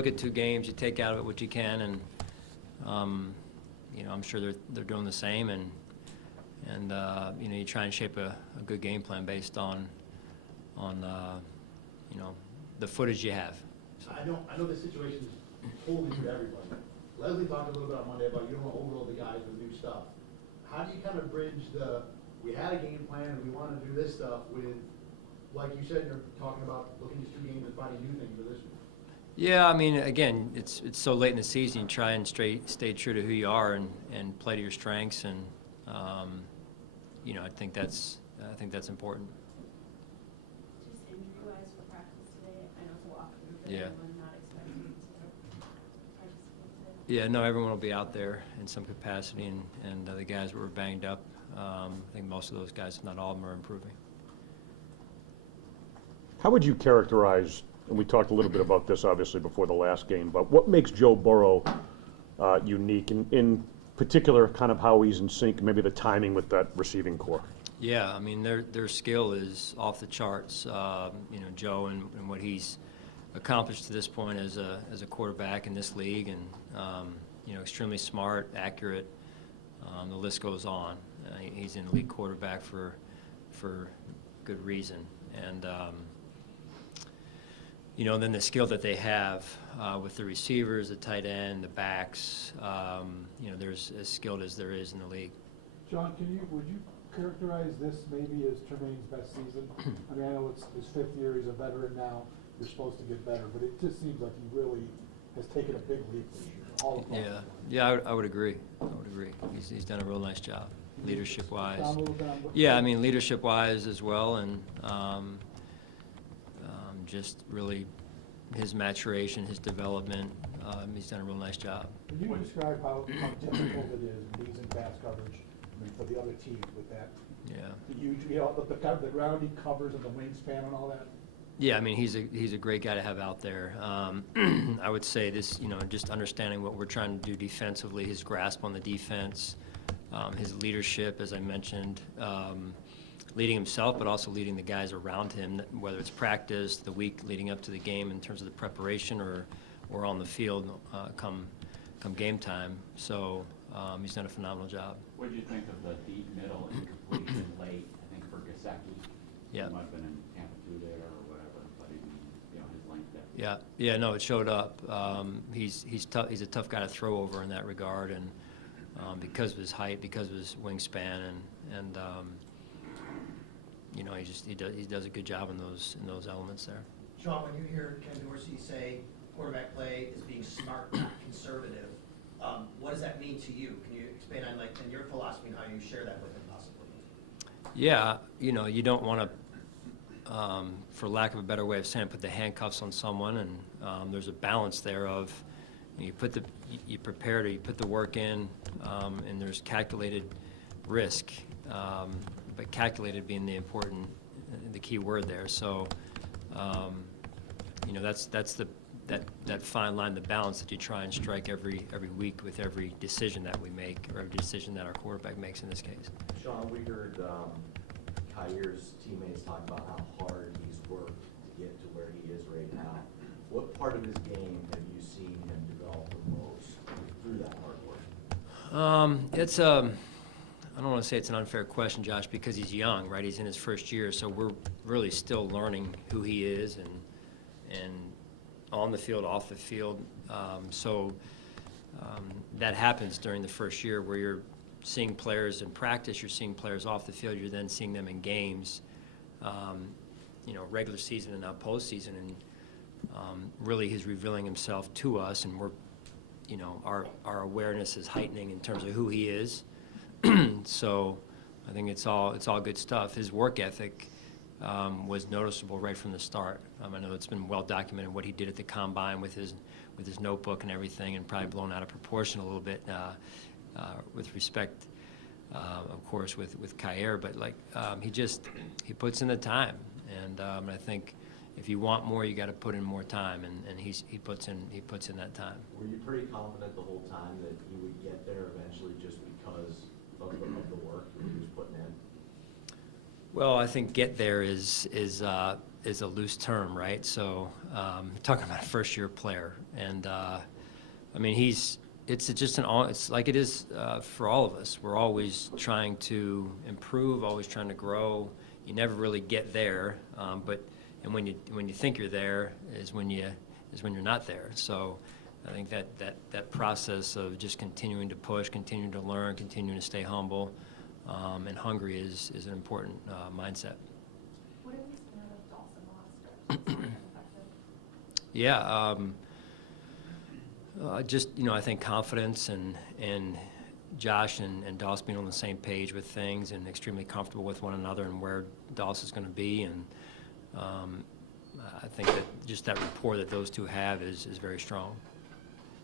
Look at 2 games, you take out of it what you can, and you know, I'm sure they're doing the same, and you know, you try and shape a good game plan based on you know, the footage you have. I know the situation is totally new to everybody. Leslie talked a little bit on Monday about you don't want to overload the guys with new stuff. How do you kind of bridge we had a game plan and we want to do this stuff with, like you said, you're talking about looking at these 2 games and finding new things for this one? Yeah, I mean, again, it's so late in the season. You try and stay true to who you are and play to your strengths, and you know, I think that's important. Just injury-wise for practice today, I know it's a walkthrough, but Yeah. everyone not expecting to participate today. Yeah, no, everyone will be out there in some capacity, and the guys that were banged up, I think most of those guys, if not all of them, are improving. How would you characterize, and we talked a little bit about this obviously before the last game, but what makes Joe Burrow unique, in particular kind of how he's in sync, maybe the timing with that receiving core? Yeah, I mean, their skill is off the charts. You know, Joe and what he's accomplished to this point as a quarterback in this league, and you know, extremely smart, accurate. The list goes on. He's an elite quarterback for good reason, and you know, then the skill that they have with the receivers, the tight end, the backs. You know, there's as skilled as there is in the league. Sean, would you characterize this maybe as Tremaine's best season? I mean, I know it's his 5th year, he's a veteran now, you're supposed to get better, but it just seems like he really has taken a big leap this year. All across the board. Yeah, I would agree. He's done a real nice job, leadership-wise. Down a little bit on what- Yeah, I mean, leadership-wise as well, and just really his maturation, his development. He's done a real nice job. Can you describe how difficult it is in these in pass coverage, I mean, for the other teams with that? Yeah. You know, the ground he covers and the wingspan and all that? Yeah, I mean, he's a great guy to have out there. I would say this, you know, just understanding what we're trying to do defensively, his grasp on the defense, his leadership, as I mentioned, leading himself, but also leading the guys around him, whether it's practice, the week leading up to the game in terms of the preparation, or on the field come game time. So he's done a phenomenal job. What did you think of the deep middle incompletion late? I think for Gesicki. Yeah. He might have been in Tampa 2 there or whatever, but he, you know, his length there. Yeah, no, it showed up. He's tough. He's a tough guy to throw over in that regard, and because of his height, because of his wingspan, and you know, he does a good job in those elements there. Sean, when you hear Ken Dorsey say quarterback play is being smart, not conservative, what does that mean to you? Can you expand on, like, in your philosophy and how you share that with him possibly? Yeah, you know, you don't want to, for lack of a better way of saying, put the handcuffs on someone, and there's a balance there of you prepare to, you put the work in, and there's calculated risk, but calculated being the key word there. So, you know, that's that fine line, the balance that you try and strike every week with every decision that we make, or every decision that our quarterback makes in this case. Sean, we heard Kyrie's teammates talk about how hard he's worked to get to where he is right now. What part of his game have you seen him develop the most through that hard work? It's I don't want to say it's an unfair question, Josh, because he's young, right? He's in his first year, so we're really still learning who he is, and on the field, off the field. That happens during the first year, where you're seeing players in practice, you're seeing players off the field, you're then seeing them in games, you know, regular season and now postseason, and really he's revealing himself to us, and we're, you know, our awareness is heightening in terms of who he is. So I think it's all good stuff. His work ethic was noticeable right from the start. I know it's been well documented what he did at the combine with his notebook and everything, and probably blown out of proportion a little bit with respect, of course, with Kyer. But like he puts in the time, and I think if you want more, you got to put in more time, and he puts in that time. Were you pretty confident the whole time that he would get there eventually, just because of the work that he was putting in? Well, I think get there is a loose term, right? So, talking about a first-year player, and I mean, it's like it is for all of us. We're always trying to improve, always trying to grow. You never really get there, and when you think you're there is when you're not there. So, I think that process of just continuing to push, continuing to learn, continuing to stay humble. And hungry is an important mindset. What have you seen out of Dawson the last stretch? Yeah, just, I think confidence and Josh and Dawson being on the same page with things and extremely comfortable with one another and where Dawson's going to be. And I think that just that rapport that those two have is very strong.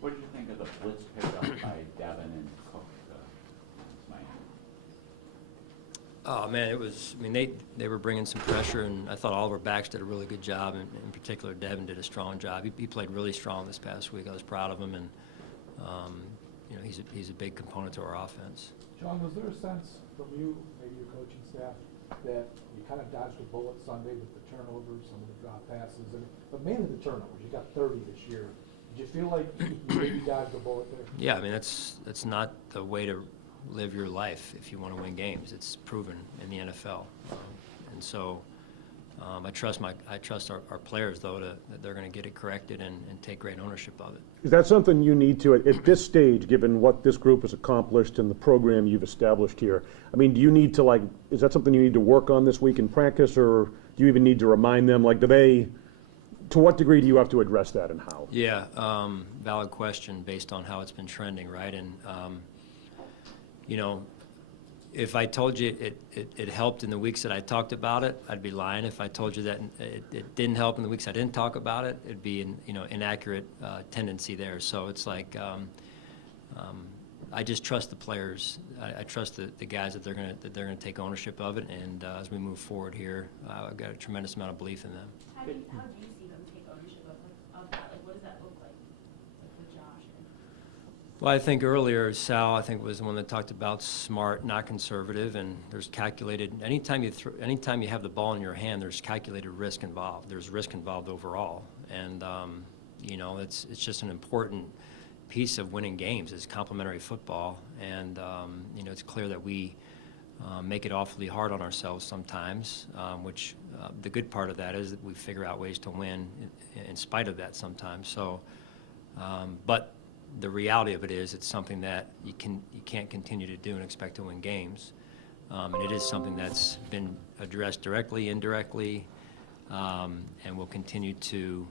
What did you think of the blitz pickup by Devin and Cook against Miami? Oh, man, they were bringing some pressure, and I thought all of our backs did a really good job, and in particular, Devin did a strong job. He played really strong this past week. I was proud of him, and, he's a big component to our offense. Sean, was there a sense from you, maybe your coaching staff, that you kind of dodged a bullet Sunday with the turnovers, some of the drop passes, but mainly the turnovers? You got 30 this year. Did you feel like you maybe dodged a bullet there? Yeah, I mean, that's not the way to live your life if you want to win games. It's proven in the NFL. And so I trust our players, though, that they're going to get it corrected and take great ownership of it. Is that something you need to, at this stage, given what this group has accomplished and the program you've established here? I mean, do you need to, is that something you need to work on this week in practice, or do you even need to remind them? To what degree do you have to address that, and how? Yeah, valid question based on how it's been trending, right? And, if I told you it helped in the weeks that I talked about it, I'd be lying. If I told you that it didn't help in the weeks I didn't talk about it, it'd be an inaccurate tendency there. So it's like I just trust the players. I trust the guys that they're gonna take ownership of it. And as we move forward here, I've got a tremendous amount of belief in them. How do you see them take ownership of that? Like, what does that look like with Josh? Well, I think earlier Sal, was the one that talked about smart, not conservative, and there's calculated. Anytime you have the ball in your hand, there's calculated risk involved. There's risk involved overall, and it's just an important piece of winning games. Is complementary football, and it's clear that we make it awfully hard on ourselves sometimes. Which the good part of that is that we figure out ways to win in spite of that sometimes. So, but the reality of it is it's something that you can't continue to do and expect to win games. And it is something that's been addressed directly, indirectly, and will continue to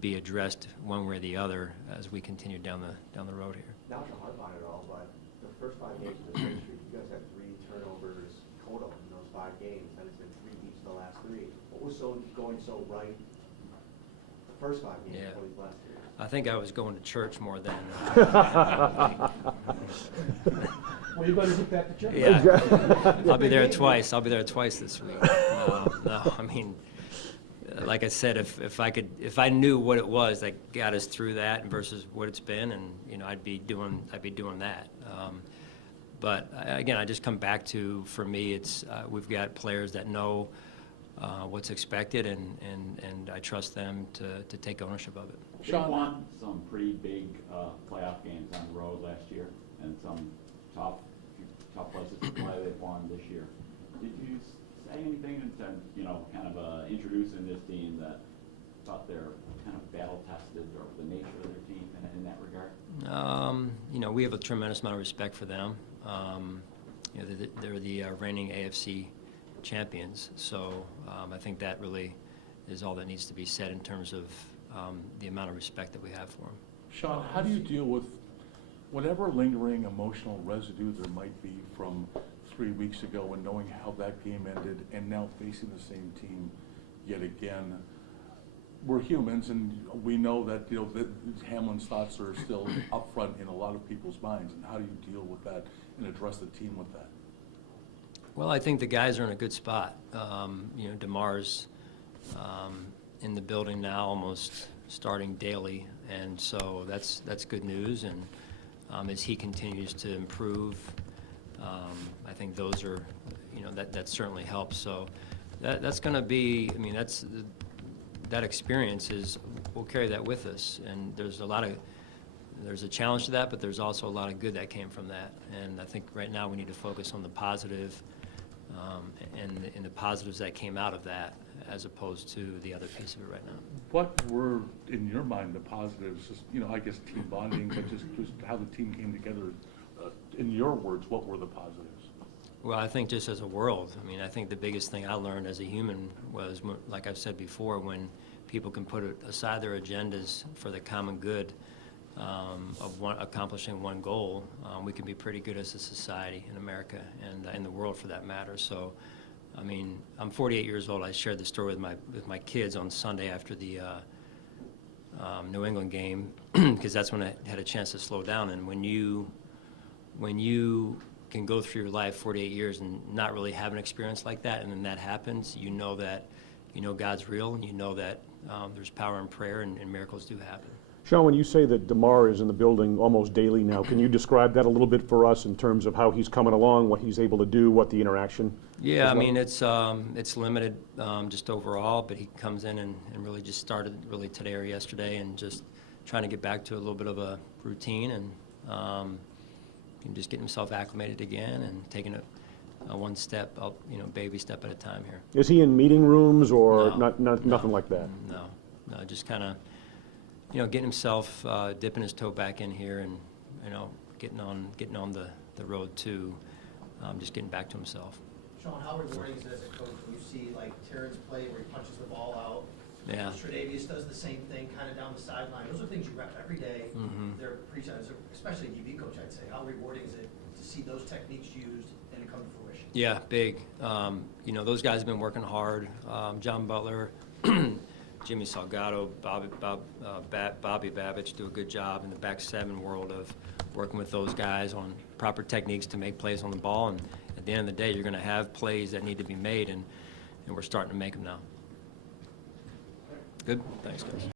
be addressed one way or the other as we continue down the road here. Not to harp on it all, but the first 5 games of the winning streak, you guys had 3 turnovers total in those 5 games, and it's been 3 each the last 3. What was going so right the first 5 games before these last 3? I think I was going to church more than. Well, you better get that to church. Yeah, I'll be there twice. I'll be there twice this week. No, I mean, like I said, if I knew what it was that got us through that versus what it's been, and I'd be doing that. But again, I just come back to, for me, it's we've got players that know what's expected, and I trust them to take ownership of it. Sean won some pretty big playoff games on the road last year, and some tough places to play they've won this year. Did you say anything to kind of introducing this team that thought they're kind of battle tested, or the nature of their team in that regard? We have a tremendous amount of respect for them. They're the reigning AFC champions, so I think that really is all that needs to be said in terms of the amount of respect that we have for them. Sean, how do you deal with whatever lingering emotional residue there might be from 3 weeks ago, and knowing how that game ended, and now facing the same team yet again? We're humans, and we know that Hamlin's thoughts are still up front in a lot of people's minds. And how do you deal with that and address the team with that? Well, I think the guys are in a good spot. DeMar's in the building now, almost starting daily, and so that's good news. And as he continues to improve, I think those are that certainly helps. So that's going to be, I mean, that experience we'll carry that with us. And there's a challenge to that, but there's also a lot of good that came from that. And I think right now we need to focus on the positive and the positives that came out of that, as opposed to the other piece of it right now. What were, in your mind, the positives? Just, I guess team bonding, but just how the team came together. In your words, what were the positives? Well, I think just as a world, I mean, I think the biggest thing I learned as a human was, like I've said before, when people can put aside their agendas for the common good of accomplishing one goal, we can be pretty good as a society in America and in the world for that matter. So, I mean, I'm 48 years old. I shared the story with my kids on Sunday after the New England game because that's when I had a chance to slow down. And when you can go through your life 48 years and not really have an experience like that, and then that happens, you know God's real, and you know that there's power in prayer, and miracles do happen. Sean, when you say that DeMar is in the building almost daily now, can you describe that a little bit for us in terms of how he's coming along, what he's able to do, what the interaction Yeah, is I like? mean, it's limited just overall, but he comes in and really just started really today or yesterday and just trying to get back to a little bit of a routine and just getting himself acclimated again and taking it one step up, baby step at a time here. Is he in meeting rooms or No, nothing like that? No, just kind of, getting himself, dipping his toe back in here and, getting on the road to just getting back to himself. Sean, how rewarding is it as a coach when you see like Terrence play where he punches the ball out? Yeah. Tre'Davious does the same thing kind of down the sideline. Those are things you rep every day. Mhm. They're especially a DB coach, I'd say. How rewarding is it to see those techniques used and come to fruition? Yeah, big. Those guys have been working hard. John Butler, Jimmy Salgado, Bobby Babich do a good job in the back seven world of working with those guys on proper techniques to make plays on the ball. And at the end of the day, you're going to have plays that need to be made, and we're starting to make them now. Good? Thanks, guys.